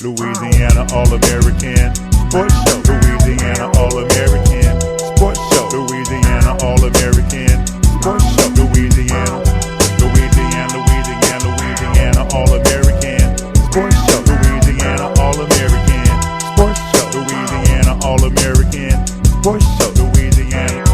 Louisiana All American Sports Show. Louisiana All American Sports Show. Louisiana All American Sports Show. Louisiana All American Sports Show. Louisiana All American Sports Show. Louisiana All American Sports Show. Louisiana.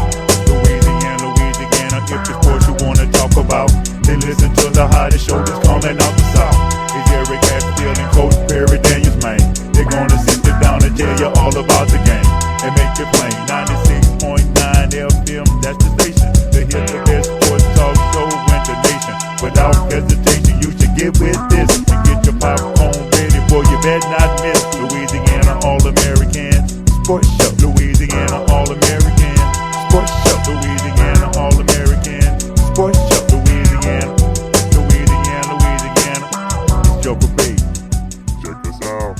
If the sports you wanna talk about, then listen to the hottest show that's coming out the South. It's Eric Hatfield and Coach Perry Daniels, man. They're gonna sit you down and tell you all about the game and make it plain. 96.9 FM, that's the station. To hear the best sports talk show in the nation. Without hesitation, you should get with this and get your popcorn ready for you better not miss. Louisiana All American Sports Show. Louisiana All American Sports Show. Louisiana All American Sports Show. Louisiana. It's Joker B. Check us out.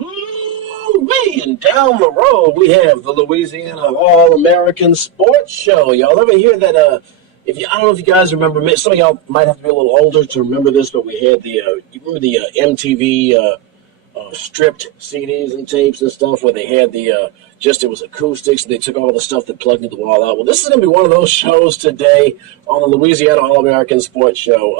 Ooh-wee, and down the road we have the Louisiana All American Sports Show. Y'all ever hear that? I don't know if you guys remember. Some of y'all might have to be a little older to remember this, but we had the you remember the MTV stripped CDs and tapes and stuff where they had the it was acoustics and they took all the stuff that plugged into the wall out. Well, this is going to be one of those shows today on the Louisiana All American Sports Show.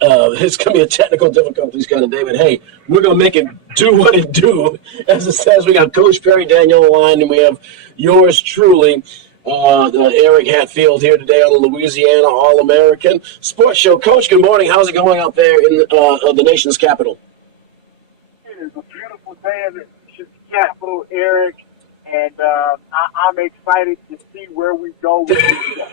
It's going to be a technical difficulties kind of day, but hey, we're going to make it do what it do. As it says, we got Coach Perry Daniel on the line, and we have yours truly, Eric Hatfield, here today on the Louisiana All American Sports Show. Coach, good morning. How's it going out there in the nation's capital? It is a beautiful day in the nation's capital, Eric, and I'm excited to see where we go with this show.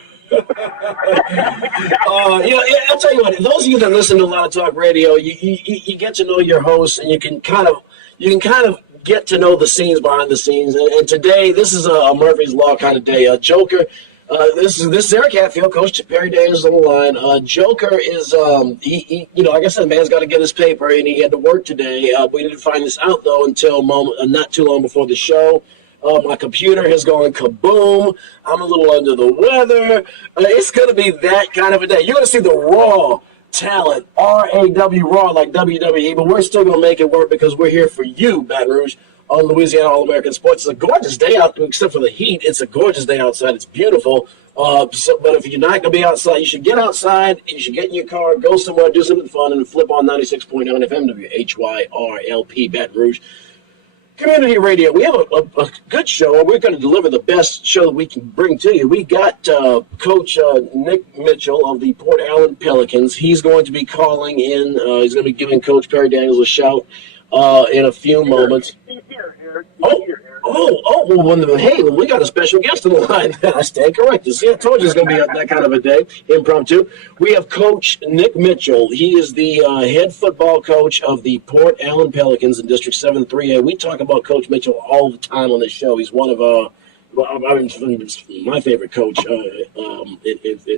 I'll tell you what. Those of you that listen to a lot of talk radio, you get to know your hosts, and you can kind of get to know the scenes behind the scenes. And today, this is a Murphy's Law kind of day. Joker. This is Eric Hatfield, Coach Perry Daniels on the line. Joker is, like I said, man's got to get his paper, and he had to work today. We didn't find this out, though, until not too long before the show. My computer has gone kaboom. I'm a little under the weather. It's going to be that kind of a day. You're going to see the raw talent, R-A-W, raw, like WWE, but we're still going to make it work because we're here for you, Baton Rouge, on Louisiana All American Sports. It's a gorgeous day out, except for the heat. It's a gorgeous day outside. It's beautiful. But if you're not going to be outside, you should get outside, and you should get in your car, go somewhere, do something fun, and flip on 96.9 FM WHYR-LP, Baton Rouge. Community radio. We have a good show. We're going to deliver the best show that we can bring to you. We got Coach Nick Mitchell of the Port Allen Pelicans. He's going to be calling in. He's going to be giving Coach Perry Daniels a shout in a few moments. Well, we got a special guest on the line. I stand corrected. See, I told you it's going to be that kind of a day, impromptu. We have Coach Nick Mitchell. He is the head football coach of the Port Allen Pelicans in District 7 3A. We talk about Coach Mitchell all the time on this show. He's one of my favorite coach,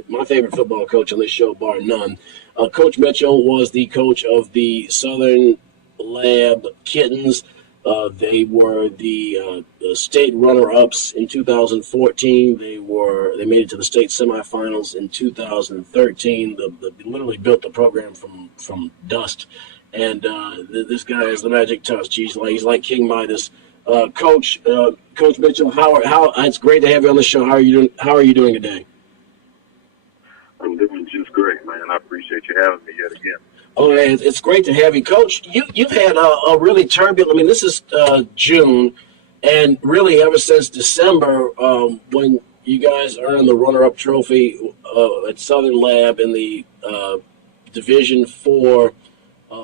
my favorite football coach on this show, bar none. Coach Mitchell was the coach of the Southern Lab Kittens. They were the state runner-ups in 2014. They made it to the state semifinals in 2013. They literally built the program from dust. And this guy has the magic touch. He's like King Midas. Coach Mitchell, it's great to have you on the show. How are you doing today? I'm doing just great, man. I appreciate you having me yet again. Oh, it's great to have you, Coach. You've had a really turbulent. I mean, this is June, and really ever since December, when you guys earned the runner-up trophy at Southern Lab in the Division IV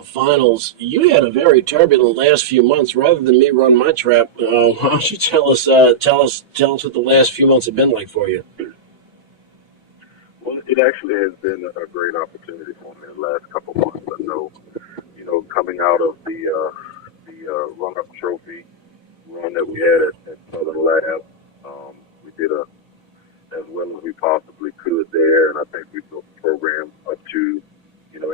finals, you had a very turbulent last few months. Rather than me run my trap, why don't you tell us what the last few months have been like for you? Well, it actually has been a great opportunity for me the last couple of months. I know, coming out of the run-up trophy run that we had at Southern Lab, we did as well as we possibly could there, and I think we built the program up to,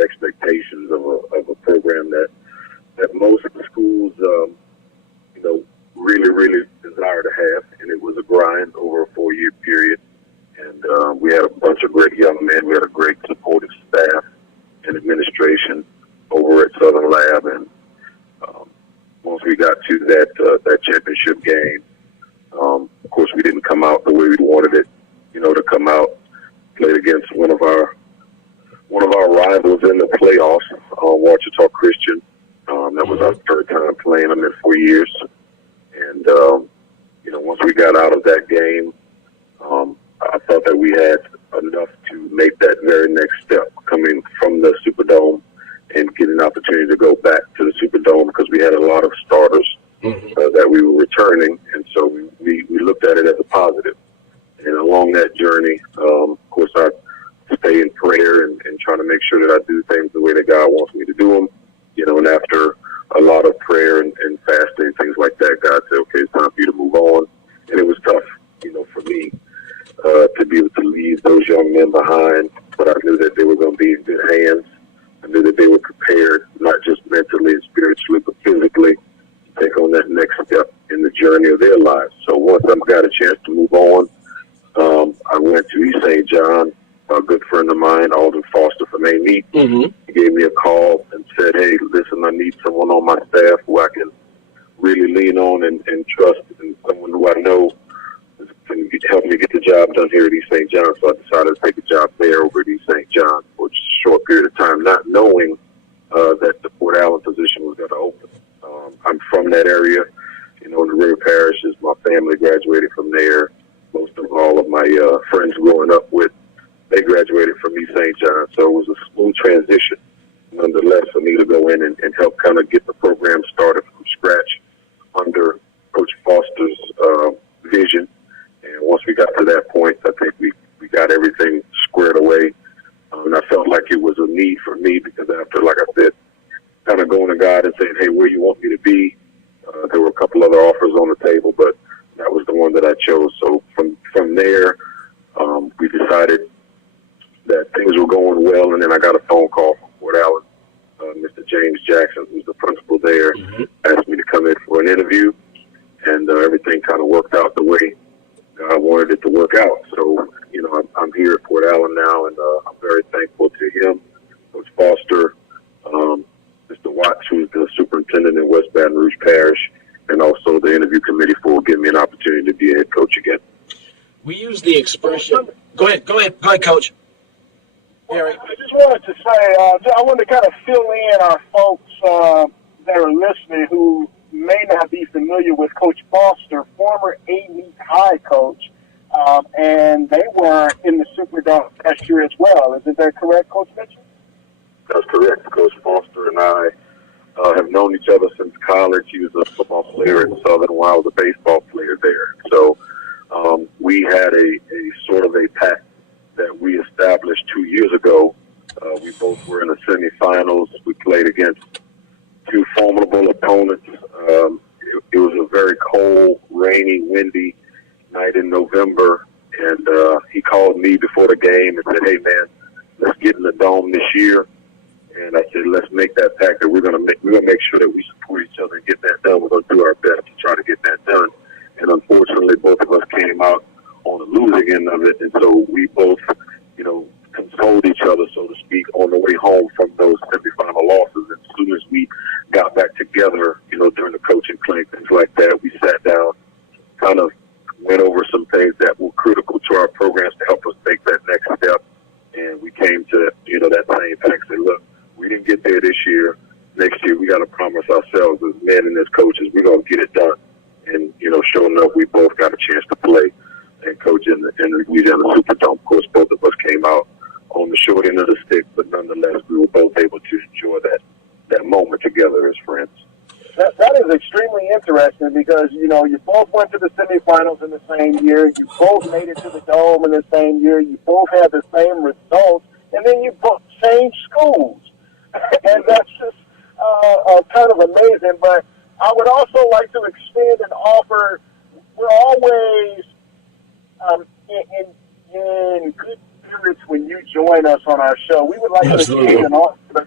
expectations of a program that most of the schools, really, really desire to have, and it was a grind over a 4-year period. And we had a bunch of great young men. We had a great supportive staff and administration over at Southern Lab. And once we got to that championship game, of course, we didn't come out the way we wanted it, to come out. Played against one of our rivals in the playoffs, Wichita Christian. That was our third time playing them in 4 years. And, once we got out of that game, I thought that we had enough to make that very next step coming from the Superdome and get an opportunity to go back to the Superdome because we had a lot of starters that we were returning. And so we looked at it as a positive. And along that journey, of course, I stay in prayer and try to make sure that I do things the way that God wants me to do them. And after a lot of prayer and fasting, things like that, God said, okay, it's time for you to move on. And it was tough, for me to be able to leave those young men behind. But I knew that they were going to be in good hands. I knew that they were prepared, not just mentally and spiritually, but physically, to take on that next step in the journey of their lives. So once I got a chance to move on, I went to East St. John. A good friend of mine, Alvin from Amy, he gave me a call and said, hey, listen, I need someone on my staff who I can really lean on and trust, and someone who I know can help me get the job done here at East St. John. So I decided to take a job there over at East St. John for just a short period of time, not knowing that the Port Allen position was going to open. I'm from that area, in the River Parishes. My family graduated from there. Most of all of my friends growing up with, they graduated from East St. John, so it was a smooth transition, nonetheless, for me to go in and help kind of get the program started from scratch under Coach Foster's vision. And once we got to that point, I think we got everything squared away. And I felt like it was a need for me because after, like I said, kind of going to God and saying, hey, where you want me to be, there were a couple other offers on the table, but that was the one that I chose. So from there, we decided that things were going well, and then I got a phone call from Port Allen. Mr. James Jackson, who's the principal there, asked me to come in for an interview, and everything kind of worked out the way I wanted it to work out. So, I'm here at Port Allen now, and I'm very thankful to him, Coach Foster, Mr. Watts, who's the superintendent in West Baton Rouge Parish, and also the interview committee for giving me an opportunity to be a head coach again. We use the expression. Go ahead, Coach. Well, I just wanted to say, I wanted to kind of fill in our folks that are listening who may not be familiar with Coach Foster, former A-League high coach, and they were in the Superdome last year as well. Is that correct, Coach Mitchell? That's correct. Coach Foster and I have known each other since college. He was a football player at Southern while I was a baseball player there. So we had a sort of a pact that we established 2 years ago. We both were in the semifinals. We played against two formidable opponents. It was a very cold, rainy, windy night in November, and he called me before the game and said, hey, man, let's get in the Dome this year. And I said, let's make that pact that we're gonna make sure that we support each other and get that done. We're going to do our best to try to get that done. And unfortunately, both of us came out on the losing end of it, and so we both, consoled each other, so to speak, on the way home from those semifinal losses. And as soon as we got back together, during the coaching clinic, things like that, we sat down, kind of went over some things that were critical to our programs to help us take that next step. And we came to, that same pact, say, look, we didn't get there this year. Next year, we got to promise ourselves as men and as coaches, we're going to get it done. And, sure enough, we both got a chance to play and coach in the Louisiana Superdome. Of course, both of us came out on the short end of the stick, but nonetheless, we were both able to enjoy that moment together as friends. That is extremely interesting because, you both went to the semifinals in the same year. You both made it to the Dome in the same year. You both had the same results, and then you both changed schools. And that's just kind of amazing. But I would also like to extend and offer, we're always in good spirits when you join us on our show. We would like to extend and offer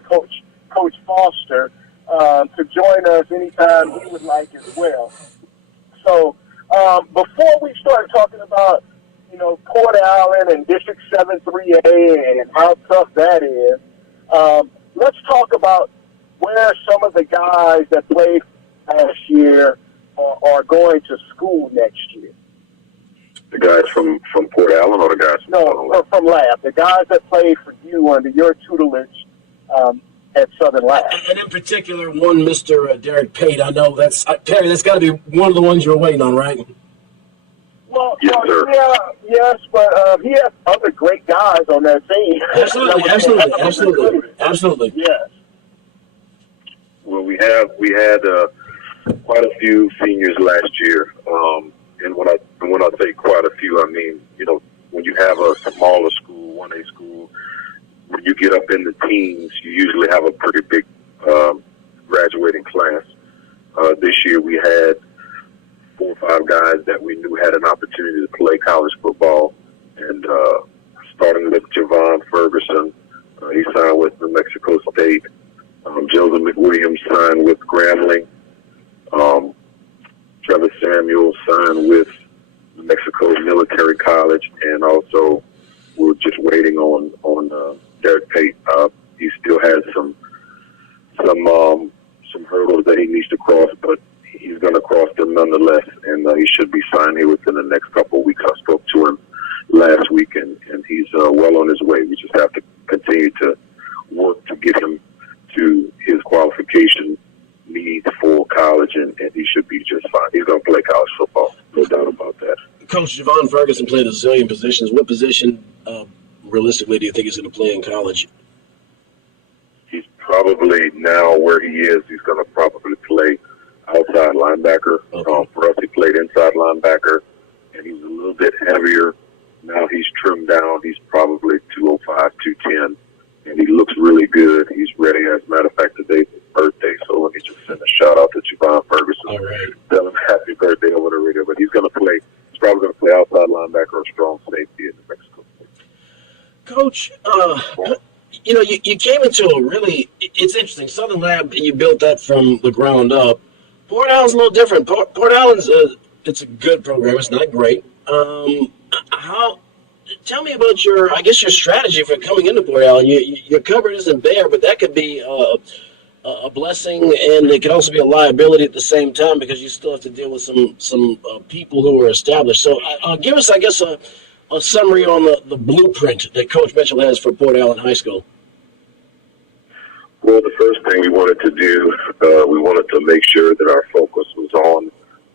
Coach Foster to join us anytime he would like as well. So before we start talking about, Port Allen and District 7 3A and how tough that is. Let's talk about where some of the guys that played last year are going to school next year. The guys from Port Allen or the guys from Lab. The guys that played for you under your tutelage at Southern Lab. And in particular, one Mr. Derek Pate. I know that's Terry. That's got to be one of the ones you're waiting on, right? Well, yes, sir. Yes, but he has other great guys on that team. Absolutely. Yes. Well, we had quite a few seniors last year, and when I say quite a few, I mean, you know, when you have a smaller school, 1A school, when you get up in the teens, you usually have a pretty big graduating class. This year we had 4 or 5 guys that we knew had an opportunity to play college football, and starting with Javon Ferguson, he signed with New Mexico State. Joseph McWilliams signed with Grambling. Trevor Samuel signed with New Mexico Military College, and also we're just waiting on Derek Pate. He still has some hurdles that he needs to cross, but he's going to cross them nonetheless, and he should be signed here within the next couple of weeks. I spoke to him last week, and he's well on his way. We just have to continue to work to get him to his qualification needs for college, and he should be just fine. He's going to play college football, no doubt about that. Coach, Javon Ferguson played a zillion positions. What position, realistically, do you think he's going to play in college? He's probably, now where he is, he's going to probably play outside linebacker. Okay. For us, he played inside linebacker, and he's a little bit heavier. Now he's trimmed down. He's probably 205, 210, and he looks really good. He's ready. As a matter of fact, today's his birthday, so let me just send a shout-out to Javon Ferguson. All right. Tell him happy birthday over the radio, but he's going to play. He's probably going to play outside linebacker or strong safety in New Mexico State. Coach, you know, you came into a really, it's interesting, Southern Lab, you built that from the ground up. Port Allen's a little different. Port Allen's, it's a good program. It's not great. Tell me about your strategy for coming into Port Allen. Your cupboard isn't bare, but that could be a blessing, and it can also be a liability at the same time because you still have to deal with some people who are established. So give us, I guess, a summary on the blueprint that Coach Mitchell has for Port Allen High School. Well, the first thing we wanted to do, we wanted to make sure that our focus was on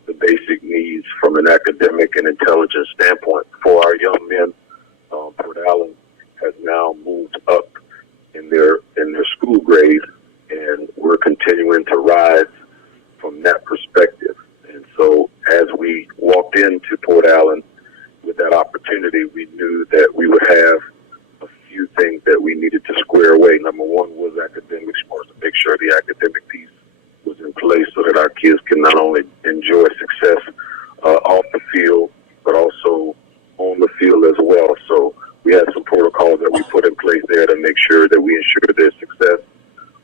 the basic needs from an academic and intelligence standpoint for our young men. Port Allen has now moved up in their school grade, and we're continuing to rise from that perspective. And so as we walked into Port Allen with that opportunity, we knew that we would have a few things that we needed to square away. Number one was academics, was to make sure the academic piece was in place so that our kids can not only enjoy success off the field, but also on the field as well. So we had some protocols that we put in place there to make sure that we ensure their success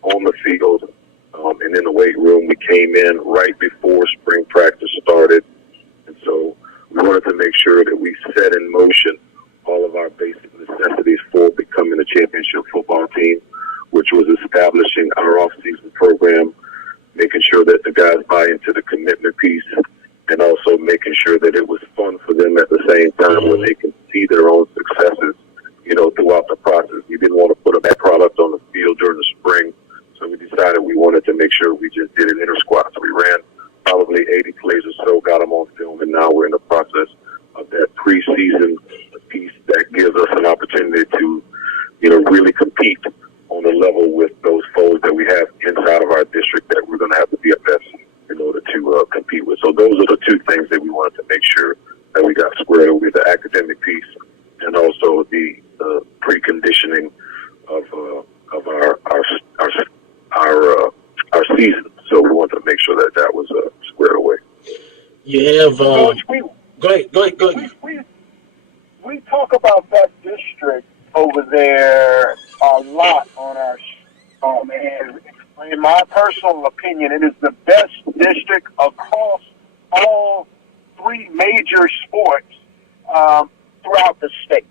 on the field. And in the weight room, we came in right before spring practice started. And so we wanted to make sure that we set in motion all of our basic necessities for becoming a championship football team, which was establishing our off-season program, making sure that the guys buy into the commitment piece, and also making sure that it was fun for them at the same time where they can see their own successes, you know, throughout the process. We didn't want to put a bad product on the field during the spring, so we decided we wanted to make sure we just did an inter-squad. So we ran probably 80 plays or so, got them on film, and now we're in the process of that preseason piece that gives us an opportunity to, you know, really compete on a level with those foes that we have inside of our district that we're going to have to be at best in order to compete with. So those are the two things that we wanted to make sure that we got squared with, the academic piece and also the preconditioning of our season. So we wanted to make sure that that was squared away. You have Coach, go ahead. We talk about that district over there a lot on our show, and in my personal opinion, it is the best district across all 3 major sports. throughout the state.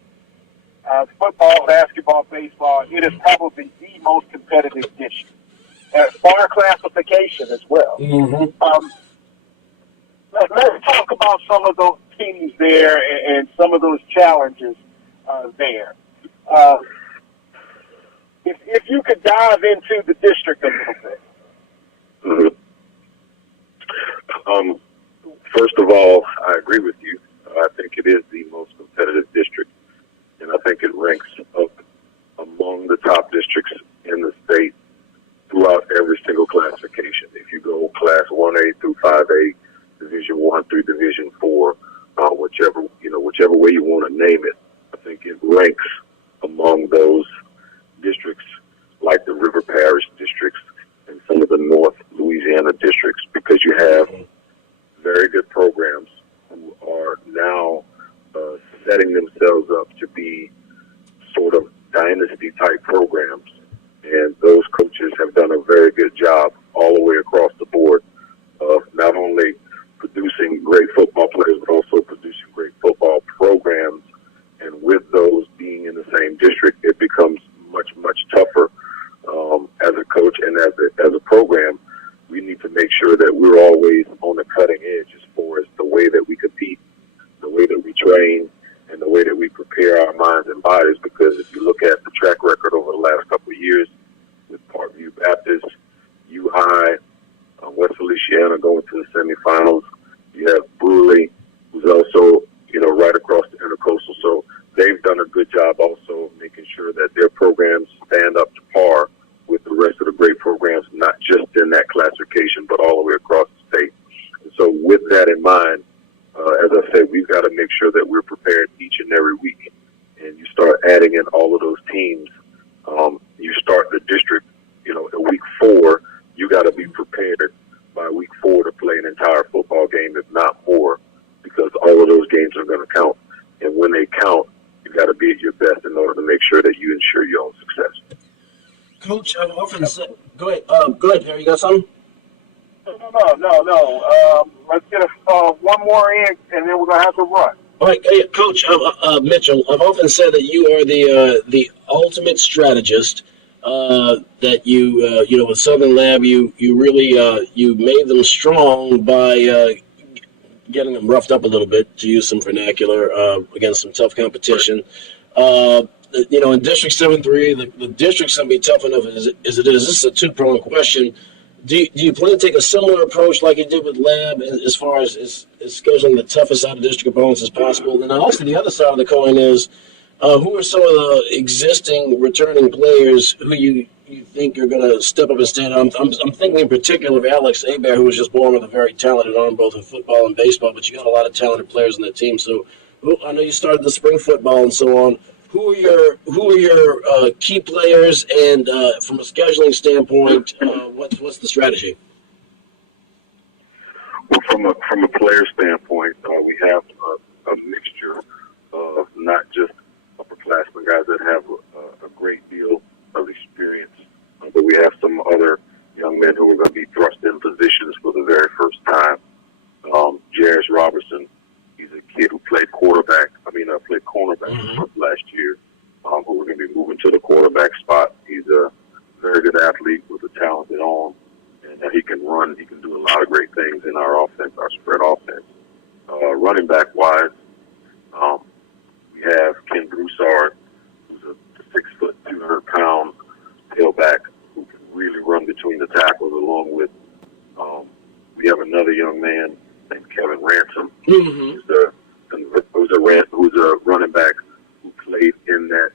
Football, basketball, baseball, it is probably the most competitive district. Bar classification as well. Mm-hmm. Let's talk about some of those teams there and some of those challenges there. If you could dive into the district a little bit. First of all, I agree with you. I think it is the most competitive district, and I think it ranks up among the top districts in the state throughout every single classification. If you go Class 1A through 5A, Division 1 through Division 4, whichever way you want to name it, I think it ranks among those districts like the River Parish districts and some of the North Louisiana districts, because you have very good programs who are now setting themselves up to be sort of dynasty-type programs. And those coaches have done a very good job all the way across the board of not only producing great football players, but also producing great football programs. And with those being in the same district, it becomes much, much tougher as a coach and as a program. We need to make sure that we're always on the cutting edge as far as the way that we compete, the way that we train, and the way that we prepare our minds and bodies. Because if you look at the track record over the last couple of years with Parkview Baptist, U-High, West Feliciana going to the semifinals, you have Bruley, who's also, right across the intercoastal. So they've done a good job also of making sure that their programs stand up to par with the rest of the great programs, not just in that classification, but all the way across the state. And so with that in mind, as I said, we've got to make sure that we're prepared each and every week. And you start adding in all of those teams. You start the district, at week 4, you got to be prepared by week 4 to play an entire football game, if not more, because all of those games are going to count. And when they count, you got to be at your best in order to make sure that you ensure your own success. Coach, I've often said, go ahead, Perry, you got something? No. Let's get one more in, and then we're going to have to run. All right, hey, Coach Mitchell, I've often said that you are the ultimate strategist. That you with Southern Lab, you really you made them strong by getting them roughed up a little bit, to use some vernacular, against some tough competition. In District 7-3, the district's going to be tough enough as it is. This is a two-pronged question. Do you plan to take a similar approach like you did with Lab as far as scheduling the toughest out of district opponents as possible? And also the other side of the coin is, who are some of the existing returning players who you think are going to step up and stand out? I'm thinking in particular of Alex Hebert, who was just born with a very talented arm, both in football and baseball, but you got a lot of talented players on that team. So I know you started the spring football and so on. Who are your key players, and from a scheduling standpoint, what's the strategy? Well, from a player standpoint, we have a mixture of not just upperclassmen guys that have a great deal of experience, but we have some other young men who are going to be thrust in positions for the very first time. Jairus Robertson, he's a kid who played cornerback last year, who we're going to be moving to the quarterback spot. He's a very good athlete with a talented arm, and he can run. He can do a lot of great things in our offense, our spread offense. Running back wise, we have Ken Broussard, who's a 6', 200-pound tailback who can really run between the tackles, along with we have another young man named Kevin Ransom, who's a running back who played in that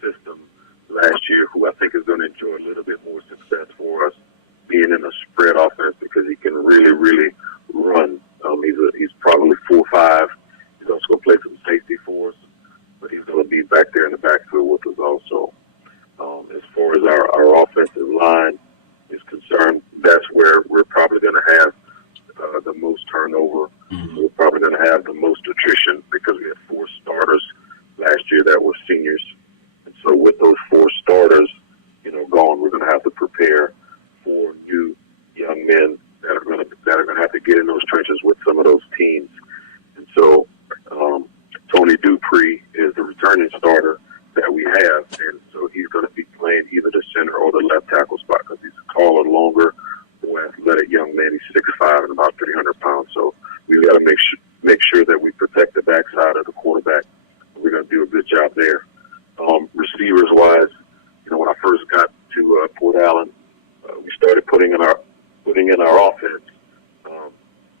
system last year, who I think is going to enjoy a little bit more success for us being in a spread offense, because he can really, really run. He's probably 4'5". He's also going to play some safety for us, but he's going to be back there in the backfield with us also. As far as our offensive line is concerned, that's where we're probably going to have the most turnover. Mm-hmm. We're probably going to have the most attrition, because we had 4 starters last year that were seniors. And so with those 4 starters, gone, we're going to have to prepare for new young men that are going to have to get in those trenches with some of those teams. And so Tony Dupree tackle spot because he's a taller, longer, more athletic young man. He's 6'5" and about 300 pounds. So we've got to make sure that we protect the backside of the quarterback. We're going to do a good job there. Receivers-wise, when I first got to Port Allen, we started putting in our offense.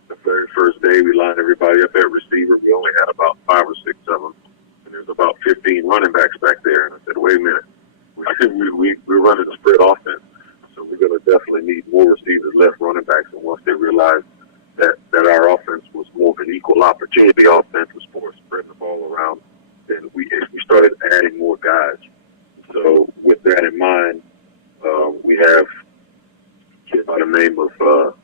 The very first day, we lined everybody up at receiver. We only had about 5 or 6 of them, and there's about 15 running backs back there. And I said, wait a minute, we're running a spread offense, so we're going to definitely need more receivers, less running backs. And once they realized that our offense was more of an equal opportunity offense as far as spreading the ball around, then we started adding more guys. So with that in mind, we have a kid by the name of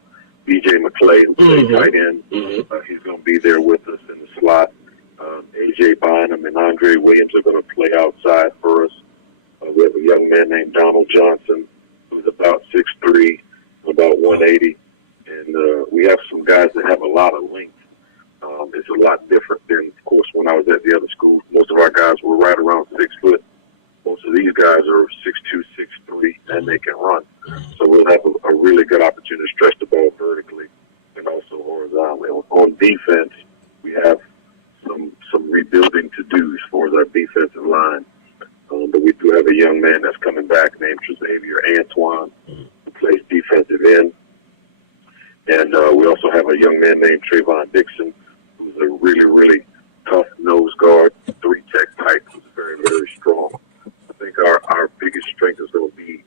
B.J. McClay, who plays tight end. He's going to be there with us in the slot. A.J. Bynum and Andre Williams are going to play outside for us. We have a young man named Donald Johnson, who's about 6'3", about 180. And we have some guys that have a lot of length. It's a lot different than, of course, when I was at the other school. Most of our guys were right around 6 foot. Most of these guys are 6'2", 6'3", and they can run. So we'll have a really good opportunity to stretch the ball vertically and also horizontally. On defense, we have some rebuilding to do as far as our defensive line. But we do have a young man that's coming back named Xavier Antoine, who plays defensive end. And we also have a young man named Trayvon Dixon, who's a really, really tough nose guard, 3-tech type, who's very, very strong. I think our biggest strength is going to be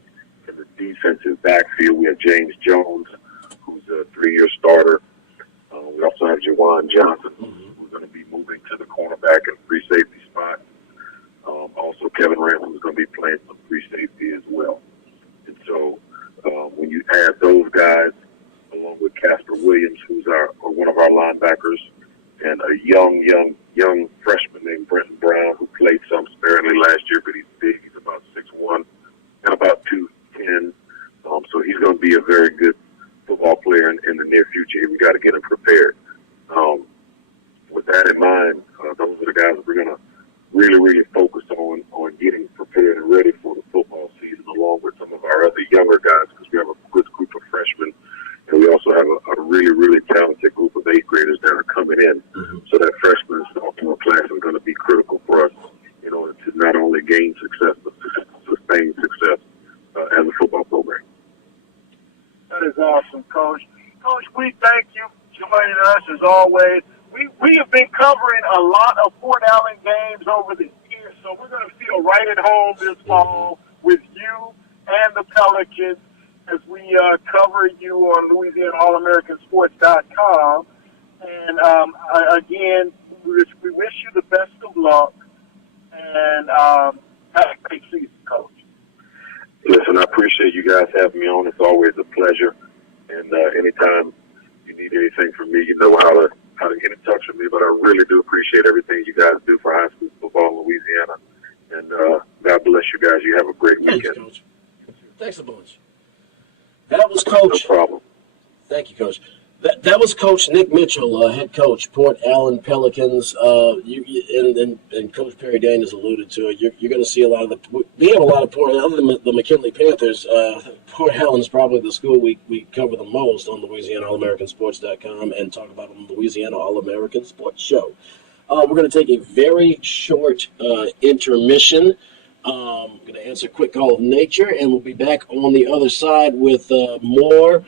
in the defensive backfield. We have James Jones, who's a 3-year starter. We also have Jawan Johnson, who's going to be moving to the cornerback and free safety spot. Also, Kevin Ransom is going to be playing some free safety as well. And so when you add those guys, along with Casper Williams, who's one of our linebackers, and a young freshman named Brenton Brown, who played some sparingly last year, but he's big. He's about 6'1" and about 210. So he's going to be a very good football player in the near future. We got to get him prepared. With that in mind, those are the guys that we're going to really, really focus on getting prepared and ready for the football season, along with some of our other younger guys, because we have a good group of freshmen. And we also have a really, really talented group of 8th graders that are coming in. So that freshman and sophomore class is going to be critical for us in order to not only gain success, but sustain success as a football program. That is awesome, Coach. Coach, we thank you for joining us as always. We have been covering a lot of Port Allen games over the years, so we're going to feel right at home this fall with you and the Pelicans as we cover you on Louisiana All American Sports.com. And again, we wish you the best of luck and have a great season, Coach. Listen, I appreciate you guys having me on. It's always a pleasure. And anytime you need anything from me, you know how to get in touch with me. But I really do appreciate everything you guys do for high school football in Louisiana. And God bless you guys. You have a great weekend. Thanks, Coach. Thanks a bunch. That was Coach. No problem. Thank you, Coach. That was Coach Nick Mitchell, head coach, Port Allen Pelicans. And Coach Perry Daniels alluded to it. You're going to see a lot of we have a lot of Port, other than the McKinley Panthers. Port Allen's probably the school we cover the most on Louisiana All American Sports.com and talk about on the Louisiana All American Sports Show. We're going to take a very short intermission. I'm going to answer a quick call of nature, and we'll be back on the other side with more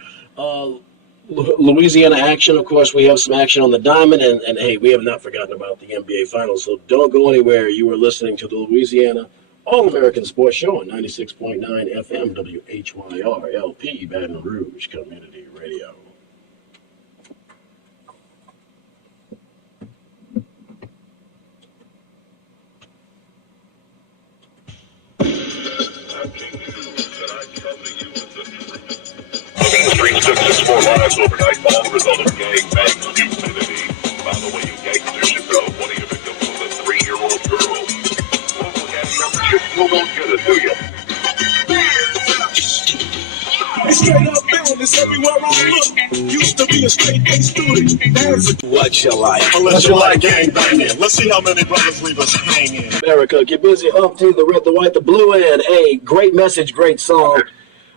Louisiana action. Of course, we have some action on the diamond, and hey, we have not forgotten about the NBA Finals, so don't go anywhere. You are listening to the Louisiana All American Sports Show on 96.9 FM WHYR-LP, Baton Rouge Community Radio. Streets took just 4 lives overnight, all the result of gang-bang stupidity. By the way, you gangsters should know one of your victims was a 3-year-old girl. Local gas numbers, you still don't get it, do you? It's straight up business everywhere I look. Used to be a straight-A student. What you like? Unless you like gangbanging. Let's see how many brothers leave us hanging. America, get busy, up to the red, the white, the blue, and a great message, great song.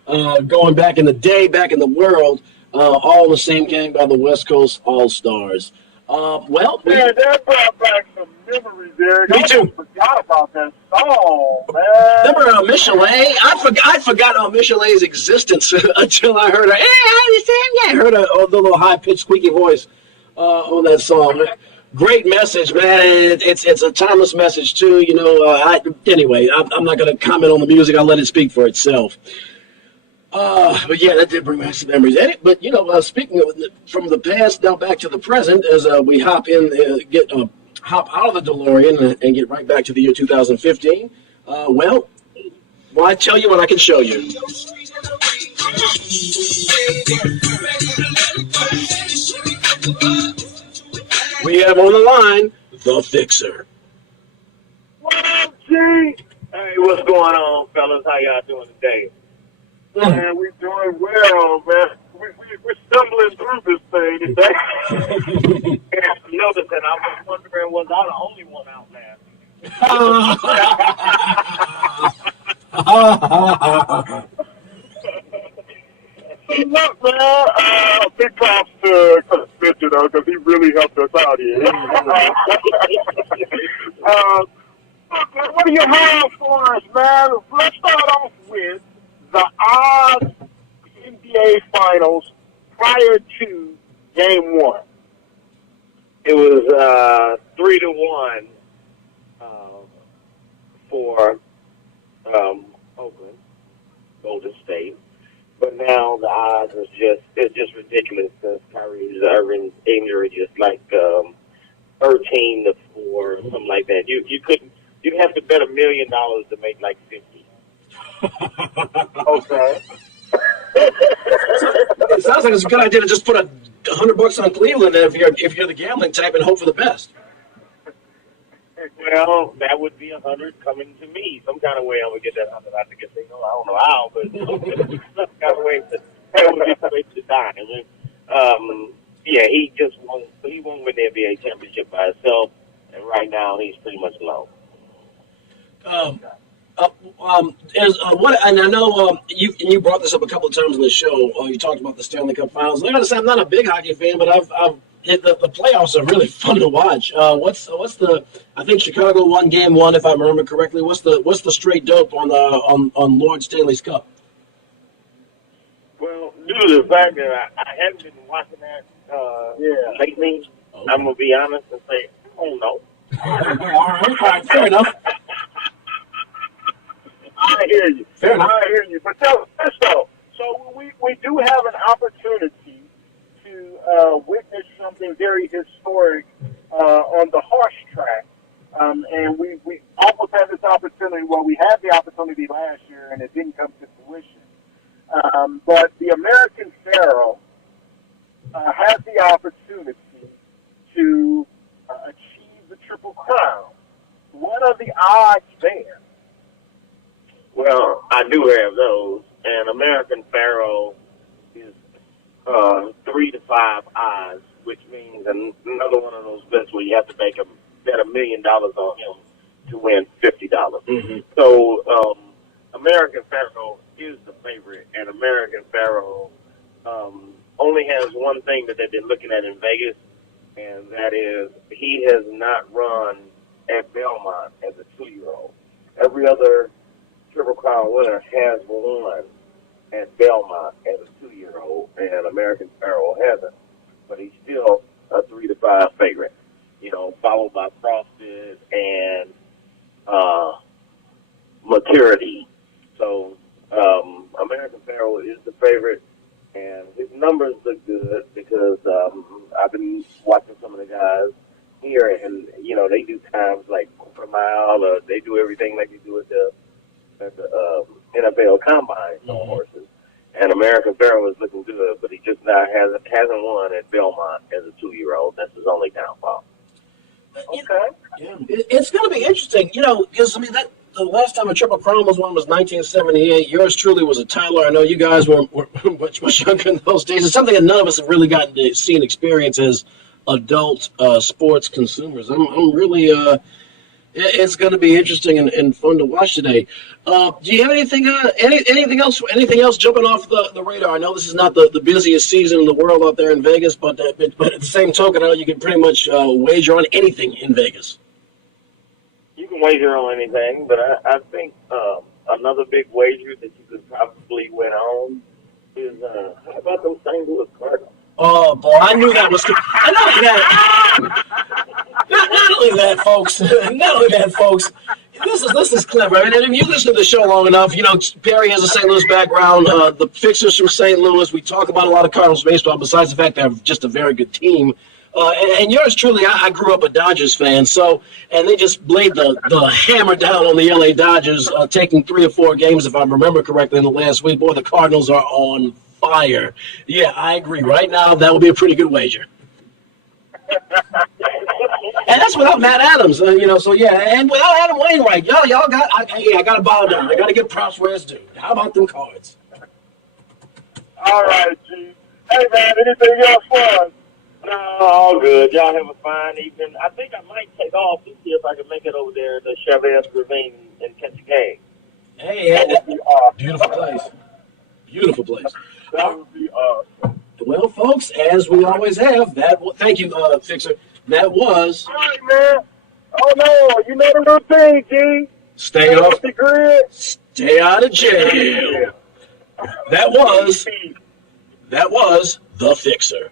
going back in the day, back in the world, all in the same gang by the West Coast All-Stars. Well, man, that brought back some memories, Derek. Me too. I forgot about that song, man. Remember Michelet? I forgot Michelet's existence until I heard her. Hey, how you saying? Yeah, I heard the little high-pitched, squeaky voice on that song. Great message, man. It's a timeless message too. You know. Anyway, I'm not going to comment on the music. I'll let it speak for itself. But yeah, that did bring back some memories. But you know, speaking of from the past now back to the present, as we hop in, hop out of the DeLorean and get right back to the year 2015. Well, I tell you what I can show you. We have on the line the Fixer. Well, gee. Hey, what's going on, fellas? How y'all doing today? Man, we doing well, man. We're stumbling through this thing today. And noticing, I was wondering, was I the only one out there? Look, man, big props to Mitch, you know, because he really helped us out here. What do you have for us, man? Let's start off with the odds NBA Finals prior to Game 1. It was 3-1 for Oakland, Golden State. But now the odds is just ridiculous since Kyrie Irving's injury, just like 13-4, something like that. You'd have to bet $1 million to make like 50. Okay. It sounds like it's a good idea to just put $100 on Cleveland if you're the gambling type and hope for the best. Well, that would be 100 coming to me. Some kind of way I would get that 100 out to get signal. I don't know how, but some kind of way that would be the way to die. Yeah, he won't win the NBA championship by himself, and right now he's pretty much alone. And I know you brought this up a couple of times in the show. You talked about the Stanley Cup Finals. I gotta say, I'm not a big hockey fan, but the playoffs are really fun to watch. What's the? I think Chicago won Game 1, if I remember correctly. What's the straight dope on Lord Stanley's Cup? Well, due to the fact that I haven't been watching that lately, okay. I'm gonna be honest and say I don't know. All right, fair enough. I hear you. Fair enough. I hear you. But tell us this, though. So we do have an opportunity to witness something very historic on the horse track. And we almost had this opportunity. Well, we had the opportunity last year, and it didn't come to fruition. But the American Pharaoh has the opportunity to achieve the Triple Crown. What are the odds there? Well, I do have those, and American Pharaoh is 3 to 5 odds, which means another one of those bets where you have to bet $1 million on him to win $50. Mm-hmm. So American Pharaoh is the favorite, and American Pharaoh only has one thing that they've been looking at in Vegas, and that is he has not run at Belmont as a 2-year-old. Every other Triple Crown winner has won at Belmont as a 2-year-old, and American Pharaoh hasn't. But he's still a 3 to 5 favorite, followed by Frosted and Maturity. So American Pharaoh is the favorite, and his numbers look good because I've been watching some of the guys here, and they do times like quarter mile, or they do everything like they do at the NFL Combine on horses. And American Pharaoh is looking good, but he just hasn't won at Belmont as a 2-year-old. That's his only downfall. Okay. Yeah, it's going to be interesting, because the last time a Triple Crown was won was 1978. Yours truly was a Tyler. I know you guys were much younger in those days. It's something that none of us have really gotten to see and experience as adult sports consumers. I'm really It's going to be interesting and fun to watch today. Do you have anything else jumping off the radar? I know this is not the busiest season in the world out there in Vegas, but at the same token, I know you can pretty much wager on anything in Vegas. You can wager on anything, but I think another big wager that you could probably win on is how about those St. Louis Cardinals? Oh boy, I knew that was good. I know that. Not only that, folks. Not only that, folks. This is clever. I mean, if you listen to the show long enough, you know Perry has a St. Louis background. The Fixers from St. Louis. We talk about a lot of Cardinals baseball. Besides the fact they have just a very good team. And yours truly, I grew up a Dodgers fan. So, and they just laid the hammer down on the LA Dodgers, taking 3 or 4 games, if I remember correctly, in the last week. Boy, the Cardinals are on fire. Yeah, I agree. Right now, that would be a pretty good wager. And that's without Matt Adams, So yeah, and without Adam Wainwright, y'all got. I got to bow down. I got to give props where it's due. How about them Cards? All right, G. Hey man, anything else for us? No, all good. Y'all have a fine evening. I think I might take off to see if I can make it over there to Chavez Ravine and catch a game. Hey, That would be awesome. beautiful place. Beautiful place. That would be awesome. Well, folks, as we always have, thank you, Fixer. That was All right, man. Oh no, you know the routine, G. Stay off the grid. Stay out of jail. That was the Fixer.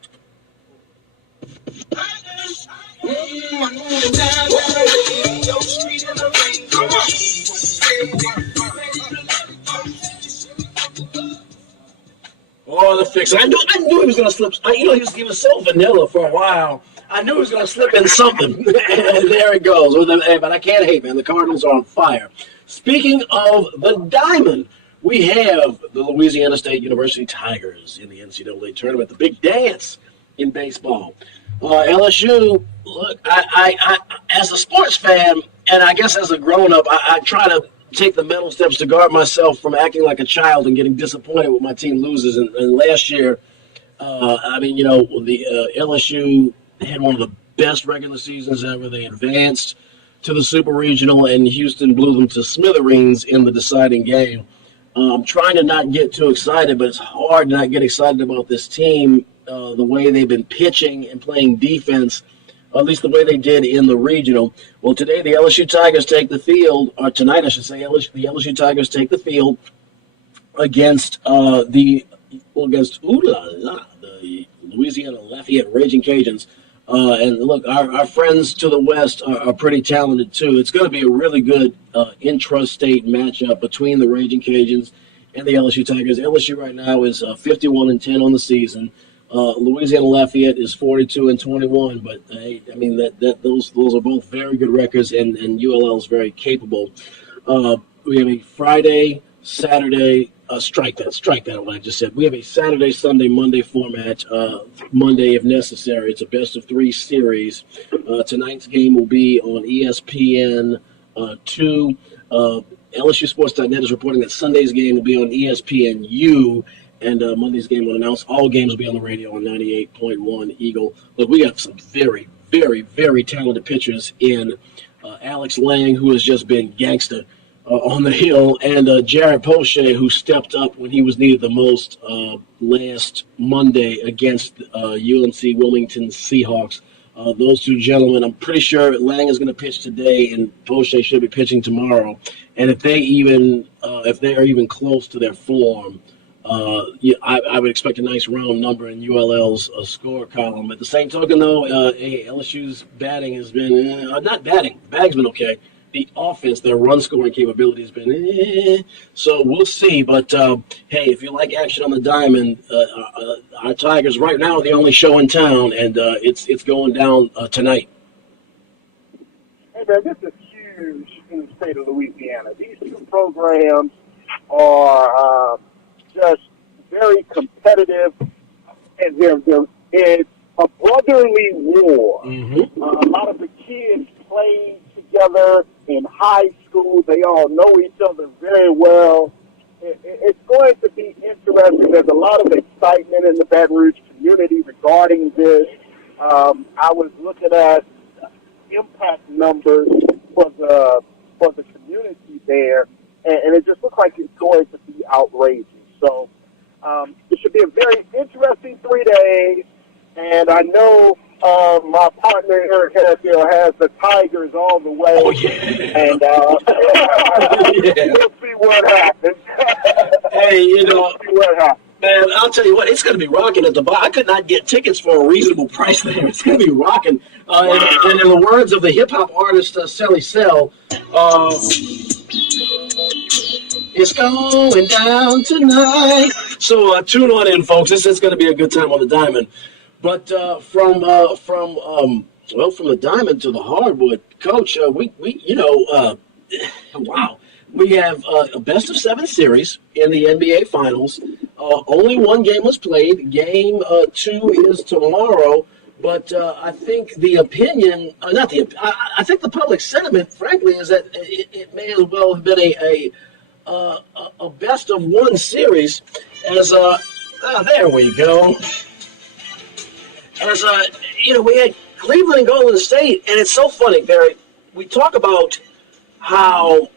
Oh, the Fixer. I knew he was going to slip. He was so vanilla for a while. I knew he was going to slip in something. And there it goes. But I can't hate, man. The Cardinals are on fire. Speaking of the Diamond, we have the Louisiana State University Tigers in the NCAA tournament, the big dance in baseball. LSU, look, I as a sports fan, and I guess as a grown-up, I try to take the mental steps to guard myself from acting like a child and getting disappointed when my team loses. And last year, the LSU had one of the best regular seasons ever. They advanced to the Super Regional, and Houston blew them to smithereens in the deciding game. I'm trying to not get too excited, but it's hard to not get excited about this team, the way they've been pitching and playing defense, at least the way they did in the regional. Well, today the LSU Tigers take the field, or tonight I should say, the LSU Tigers take the field against the Louisiana Lafayette Raging Cajuns. And look, our friends to the west are pretty talented too. It's going to be a really good intrastate matchup between the Raging Cajuns and the LSU Tigers. LSU right now is 51-10 on the season. Louisiana Lafayette is 42-21, but those are both very good records, and ULL is very capable. We have a Friday, Saturday. Strike that what I just said. We have a Saturday, Sunday, Monday format. Monday, if necessary. It's a best-of-3 series. Tonight's game will be on ESPN 2. LSUsports.net is reporting that Sunday's game will be on ESPNU, and Monday's game will announce. All games will be on the radio on 98.1 Eagle. Look, we got some very, very, very talented pitchers in Alex Lang, who has just been gangster on the hill, and Jared Poche, who stepped up when he was needed the most last Monday against UNC Wilmington Seahawks. Those two gentlemen, I'm pretty sure Lang is going to pitch today, and Poche should be pitching tomorrow. And if they are even close to their form, I would expect a nice round number in ULL's score column. At the same token, though, LSU's batting has been not batting. The batting's been okay. The offense, their run-scoring capability has been so we'll see. But, hey, if you like action on the diamond, our Tigers right now are the only show in town, and it's going down tonight. Hey, man, this is huge in the state of Louisiana. These two programs are just very competitive, and it's a brotherly war. Mm-hmm. A lot of the kids played together in high school. They all know each other very well. It's going to be interesting. There's a lot of excitement in the Baton Rouge community regarding this. I was looking at impact numbers for the community there, and it just looks like it's going to be outrageous. So it should be a very interesting 3 days, and I know my partner Eric Hatfield has the Tigers all the way. Oh, yeah. And we'll see what happens. Hey, We'll see what happens. man, I'll tell you what, it's going to be rocking at the bar. I could not get tickets for a reasonable price there. It's going to be rocking. And in the words of the hip-hop artist Sally Sell, it's going down tonight. So tune on in, folks. It's going to be a good time on the Diamond. But from the Diamond to the Hardwood, Coach, wow. We have a best-of-7 series in the NBA Finals. Only one game was played. Game 2 is tomorrow. But I think the opinion, I think the public sentiment, frankly, is that it may as well have been a best-of-1 series as there we go. As we had Cleveland and Golden State, and it's so funny, Barry. We talk about how.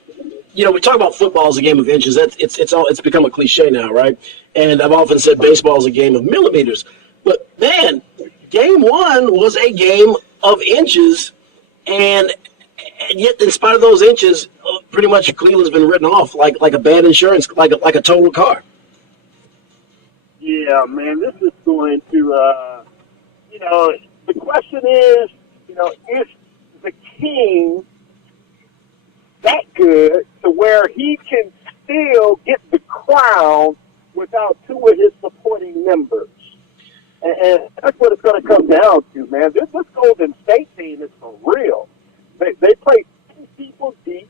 We talk about football as a game of inches. It's become a cliche now, right? And I've often said baseball is a game of millimeters. But man, game 1 was a game of inches, and yet in spite of those inches, pretty much Cleveland's been written off like a bad insurance, like a total car. Yeah, man, this is going to. The question is, is the King that good to where he can still get the crown without 2 of his supporting members? And that's what it's going to come down to, man. This Golden State team is for real. They play 2 people deep,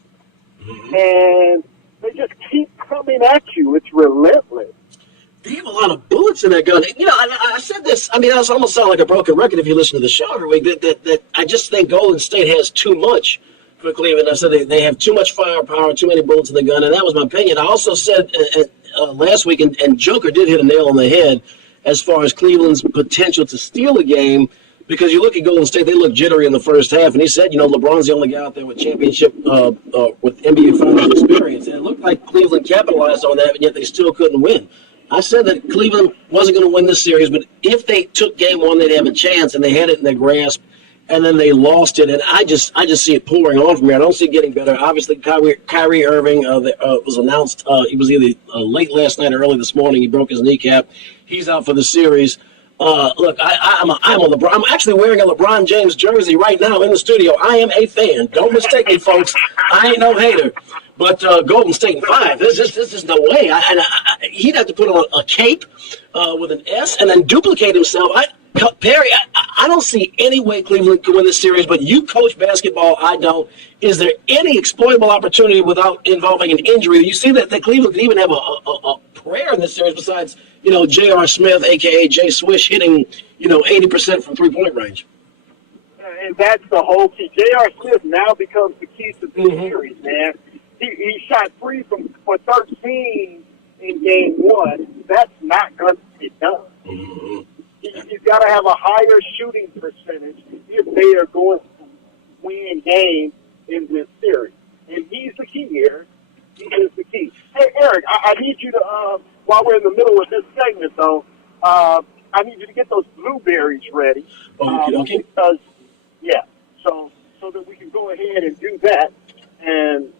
and they just keep coming at you. It's relentless. They have a lot of bullets in that gun. I said this. I almost sound like a broken record if you listen to the show every week. That I just think Golden State has too much for Cleveland. I said they have too much firepower, too many bullets in the gun, and that was my opinion. I also said last week, and Joker did hit a nail on the head as far as Cleveland's potential to steal a game, because you look at Golden State, they look jittery in the first half, and he said, LeBron's the only guy out there with championship, with NBA Finals experience, and it looked like Cleveland capitalized on that, and yet they still couldn't win. I said that Cleveland wasn't going to win this series, but if they took game 1, they'd have a chance, and they had it in their grasp, and then they lost it, and I just see it pouring on from here. I don't see it getting better. Obviously, Kyrie Irving was announced. He was either late last night or early this morning. He broke his kneecap. He's out for the series. Look, I'm a LeBron. I'm actually wearing a LeBron James jersey right now in the studio. I am a fan. Don't mistake me, folks. I ain't no hater. But Golden State in 5, there's just no way. He'd have to put on a cape with an S and then duplicate himself. Perry, I don't see any way Cleveland can win this series, but you coach basketball, I don't. Is there any exploitable opportunity without involving an injury? You see that Cleveland can even have a prayer in this series besides, J.R. Smith, a.k.a. Jay Swish, hitting, 80% from three-point range. And that's the whole key. J.R. Smith now becomes the key to the series, man. He shot 3 for 13 in game 1. That's not going to get done. Mm-hmm. He's got to have a higher shooting percentage if they are going to win games in this series. And he's the key here. He is the key. Hey, Eric, I need you to, while we're in the middle of this segment, though, I need you to get those blueberries ready. Okay. Because, so that we can go ahead and do that. And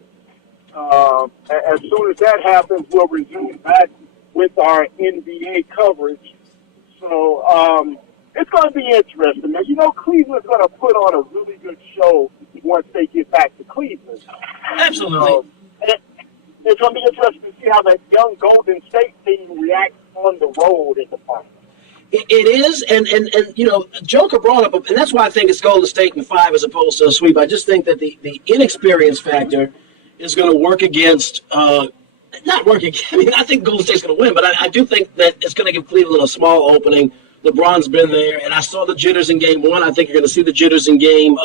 as soon as that happens, we'll resume back with our NBA coverage. So it's going to be interesting. Now, Cleveland's going to put on a really good show once they get back to Cleveland. Absolutely. It's going to be interesting to see how that young Golden State team reacts on the road in the finals. It is, and Joker brought up, and that's why I think it's Golden State in 5 as opposed to a sweep. I just think that the inexperience factor is going to work against not working. I think Golden State's going to win, but I do think that it's going to give Cleveland a small opening. LeBron's been there, and I saw the jitters in game 1. I think you're going to see the jitters in game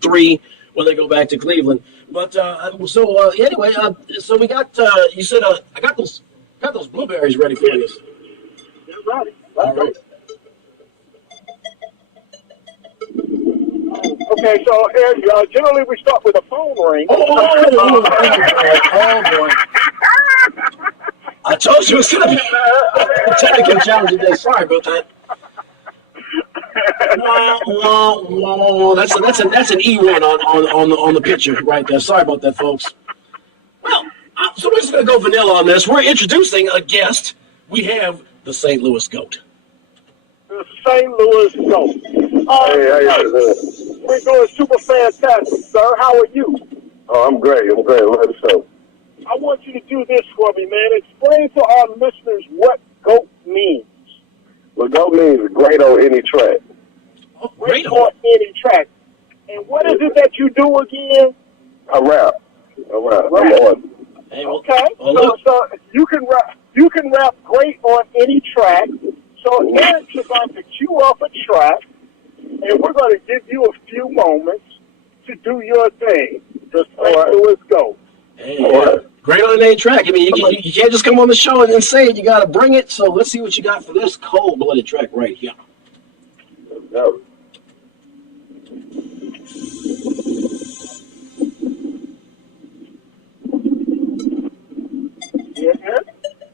3 when they go back to Cleveland. But anyway, so we got. You said I got those blueberries ready for you. They're ready. All right. Okay, so generally we start with a phone ring. Oh boy. I told you it's going to be a technical challenge today. Sorry about that. That's an E1 on the picture right there. Sorry about that, folks. Well, so we're just going to go vanilla on this. We're introducing a guest. We have the St. Louis GOAT. The St. Louis GOAT. Hey, how you doing? We're doing super fantastic, sir. How are you? Oh, I'm great. Let us know. I want you to do this for me, man. Explain to our listeners what GOAT means. Well, GOAT means great on any track. Great on any track. And what is it that you do again? I rap. I'm on. Hey, well, Okay. So you can rap great on any track. So Eric's about to cue up a track, and we're going to give you a few moments to do your thing. The St. Louis GOAT. Hey, great on any track. I mean, you can't just come on the show and say it. You got to bring it. So let's see what you got for this cold-blooded track right here. No.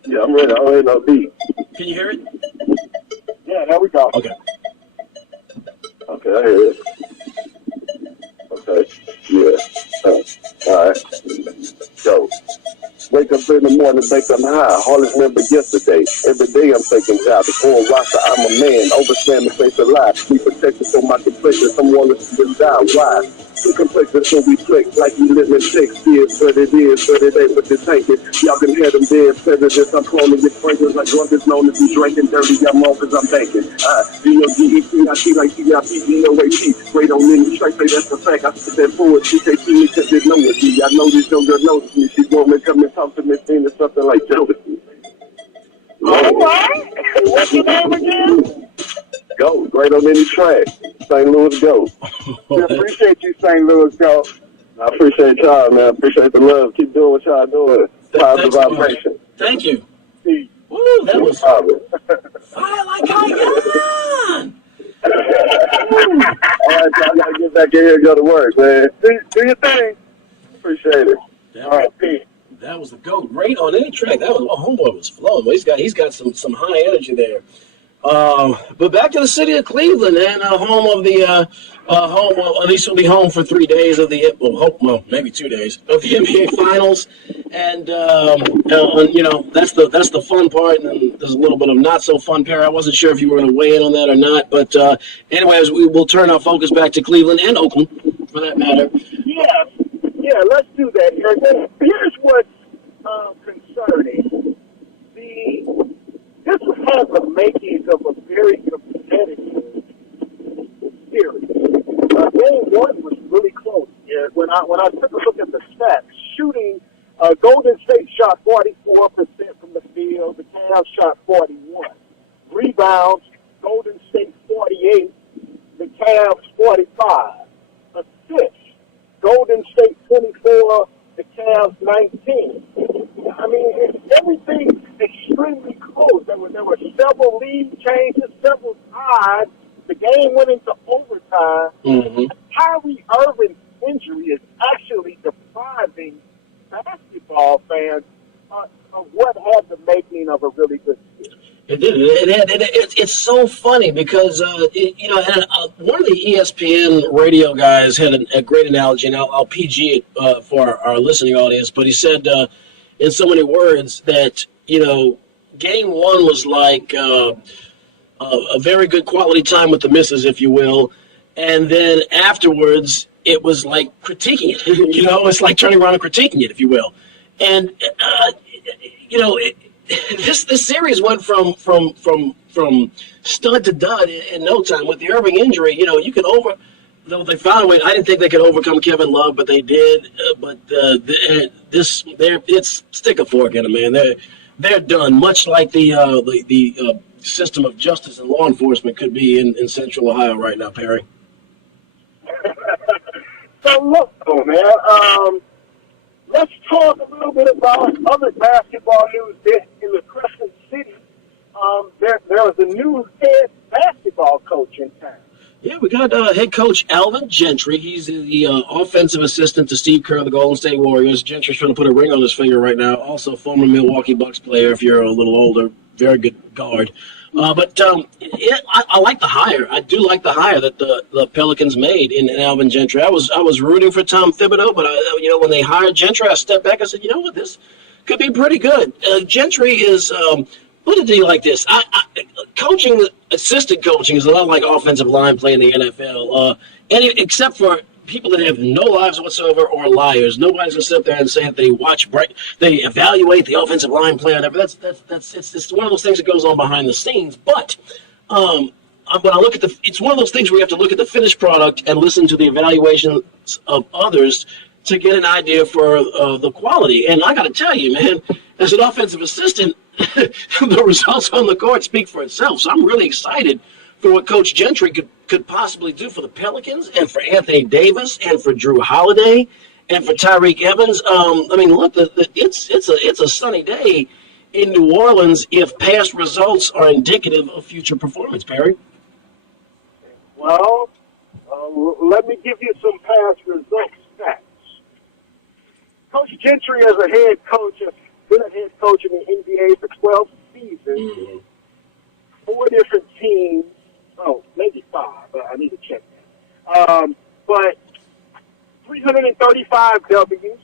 Yeah, I'm ready. I'm ready on beat. Can you hear it? Yeah, there we go. Okay. Okay, I hear it. Okay, yeah. All right. So, wake up in the morning, bake them high. Hardest remember yesterday. Every day I'm taking job. Before a roster, I'm a man. Overstand the face of life. Be protected from my complexion. Someone to die. Why? Too complexion, so we flick like we live in Shakespeare. But it ain't what you're thinking. Y'all can hear them dead presidents. I'm prone to get frankers. Like drunk is known to be drinking dirty. I'm wrong because I'm thinking. D-O-G-E-T-I-T like T-I-P, D-O-A-T. Great on any track, say that's the fact. I spit that forward. She can't see me because they know it's me. I know this young girl knows me. She want me to come and talk to me, seeing something like Jodeci. All right. What's your name again? Go. Great on any track. St. Louis GOAT. We appreciate you, St. Louis GOAT. I appreciate y'all, man. I appreciate the love. Keep doing what y'all doing. Positive vibration. Thank you. See. Woo, that was fire like Cayenne. All right, y'all gotta get back in here and go to work, man. Do your thing. Appreciate it. All right, that was the GOAT. Great on any track. That was homeboy was flowing. He's got some high energy there. But back to the city of Cleveland and home of the at least we'll be home for 3 days of the maybe 2 days of the NBA Finals, and that's the fun part, and there's a little bit of not so fun part. I wasn't sure if you were going to weigh in on that or not, but anyways, we will turn our focus back to Cleveland and Oakland, for that matter. Yeah, let's do that. Here's what's concerning. This has the makings of a very competitive series. Game one was really close. Yeah, when I took a look at the stats, shooting, Golden State shot 44% from the field. The Cavs shot 41. Rebounds, Golden State 48. The Cavs 45. Assists, Golden State 24. The Cavs 19. I mean, everything extremely close. There were several lead changes, several ties. The game went into overtime. Mm-hmm. Kyrie Irving's injury is actually depriving basketball fans of what had the making of a really good series. It did. It's so funny because one of the ESPN radio guys had a great analogy, and I'll PG it for our listening audience. But he said, in so many words, that Game one was like a very good quality time with the missus, if you will, and then afterwards it was like critiquing it. It's like turning around and critiquing it, if you will, and This series went from stud to dud in no time. With the Irving injury, you could they found a way. I didn't think they could overcome Kevin Love, but they did. It's stick a fork in them, man. They're done. Much like the system of justice and law enforcement could be in Central Ohio right now, Perry. So look, man. Let's talk a little bit about other basketball news in the Crescent City. There is a new head basketball coach in town. Yeah, we got head coach Alvin Gentry. He's the offensive assistant to Steve Kerr of the Golden State Warriors. Gentry's trying to put a ring on his finger right now. Also, former Milwaukee Bucks player, if you're a little older. Very good guard. I like the hire. I do like the hire that the Pelicans made in Alvin Gentry. I was rooting for Tom Thibodeau, but when they hired Gentry, I stepped back. I said, you know what, this could be pretty good. Gentry is. Put it to you like this: coaching, assistant coaching, is a lot like offensive line play in the NFL. Except for people that have no lives whatsoever or liars, nobody's gonna sit up there and say that they evaluate the offensive line play or whatever. It's one of those things that goes on behind the scenes. But when I look at it's one of those things where you have to look at the finished product and listen to the evaluations of others to get an idea for the quality. And I got to tell you, man, as an offensive assistant, the results on the court speak for itself. So I'm really excited for what Coach Gentry could possibly do for the Pelicans and for Anthony Davis and for Drew Holiday and for Tyreek Evans. Look, it's a sunny day in New Orleans if past results are indicative of future performance, Perry. Well, let me give you some past results stats. Coach Gentry, as a head coach, has been a head coach in the NBA for 12 seasons, Mm-hmm. 4 different teams. Oh, maybe 5, but I need to check that. But 335 W's,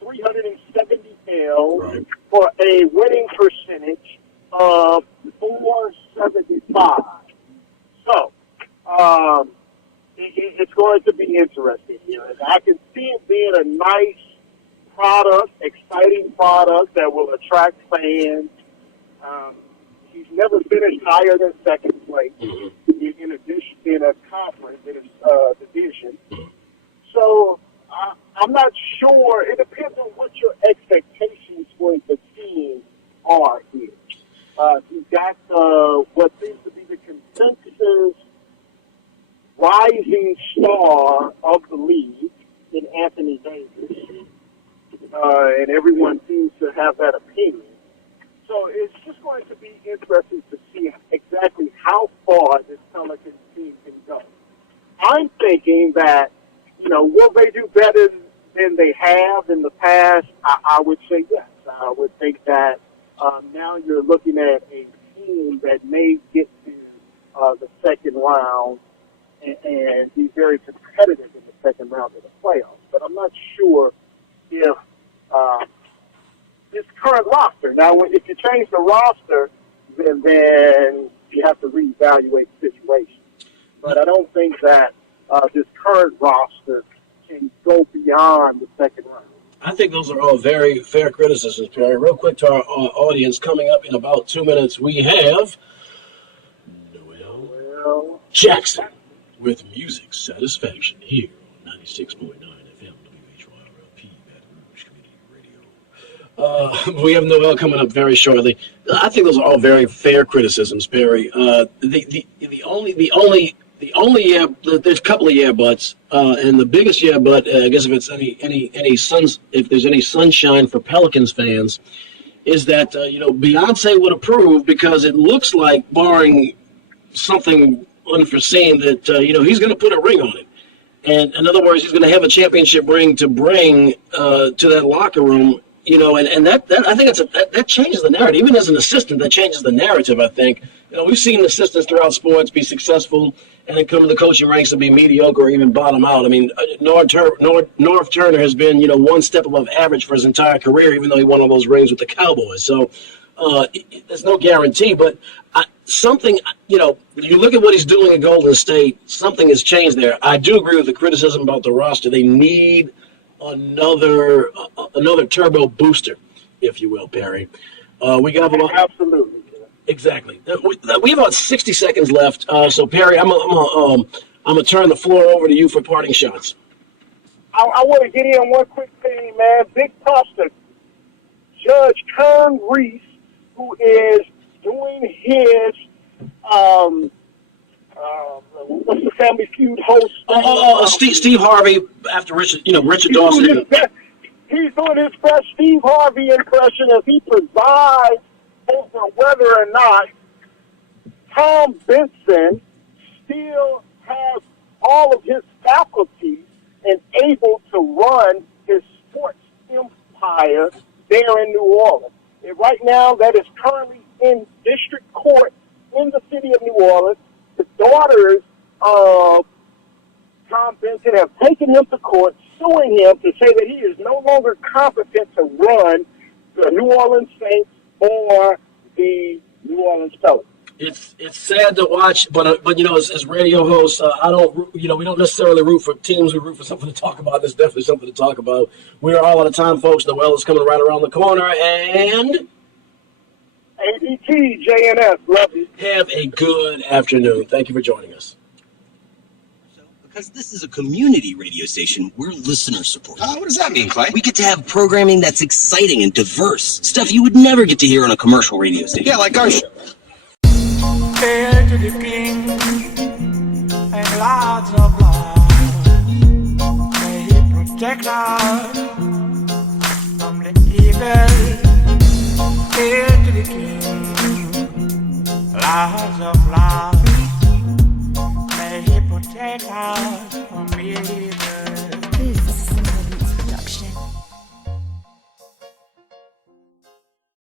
370 L's, Right. for a winning percentage of 475. So, it's going to be interesting here. I can see it being a nice product, exciting product that will attract fans. He's never finished higher than second place in addition in a conference in his division. So I'm not sure. It depends on what your expectations for the team are here. You've got what seems to be the consensus rising star of the league in Anthony Davis. And everyone seems to have that opinion. So it's just going to be interesting to see exactly how far this Pelicans team can go. I'm thinking that, will they do better than they have in the past? I would say yes. I would think that now you're looking at a team that may get to the second round and be very competitive in the second round of the playoffs. But I'm not sure if this current roster. Now, if you change the roster, then you have to reevaluate the situation. But I don't think that this current roster can go beyond the second round. I think those are all very fair criticisms, Perry. Real quick to our audience, coming up in about 2 minutes, we have Noel Jackson with Music Satisfaction here on 96.9 FM WHYR-LP, Baton Rouge Community Radio. We have Noel coming up very shortly. I think those are all very fair criticisms, Perry. There's a couple of yeah buts, and the biggest yeah but, I guess if it's if there's any sunshine for Pelicans fans, is that Beyonce would approve, because it looks like, barring something unforeseen, that he's going to put a ring on it. And in other words, he's going to have a championship ring to bring to that locker room. And that I think that changes the narrative. Even as an assistant, that changes the narrative, I think. We've seen assistants throughout sports be successful and then come to the coaching ranks and be mediocre or even bottom out. I mean, North Turner has been, one step above average for his entire career, even though he won all those rings with the Cowboys. So there's no guarantee. But you look at what he's doing at Golden State, something has changed there. I do agree with the criticism about the roster. They need another turbo booster, if you will, Perry. We got Absolutely. Exactly. We have about 60 seconds left. So Perry, I'm gonna turn the floor over to you for parting shots. I want to get in one quick thing, man. Big props to Judge Kern Reese, who is doing his what's the Family Feud host? Steve Harvey after Richard Dawson. He's doing his best Steve Harvey impression as he presides over whether or not Tom Benson still has all of his faculties and able to run his sports empire there in New Orleans. And right now, that is currently in district court in the city of New Orleans. The daughters of Tom Benson have taken him to court, suing him to say that he is no longer competent to run the New Orleans Saints or the New Orleans Pelicans. It's sad to watch, but you know, as radio hosts, I don't, you know, we don't necessarily root for teams. We root for something to talk about. There's definitely something to talk about. We are all out of time, folks. Noel is coming right around the corner, and ABT, JNS, love you. Have a good afternoon. Thank you for joining us. Because this is a community radio station, we're listener supported. What does that mean, Clay? We get to have programming that's exciting and diverse. Stuff you would never get to hear on a commercial radio station. Yeah, like our show. Hail to the king and lots of love. May he protect us from the evil. Hail to the king, lots of love.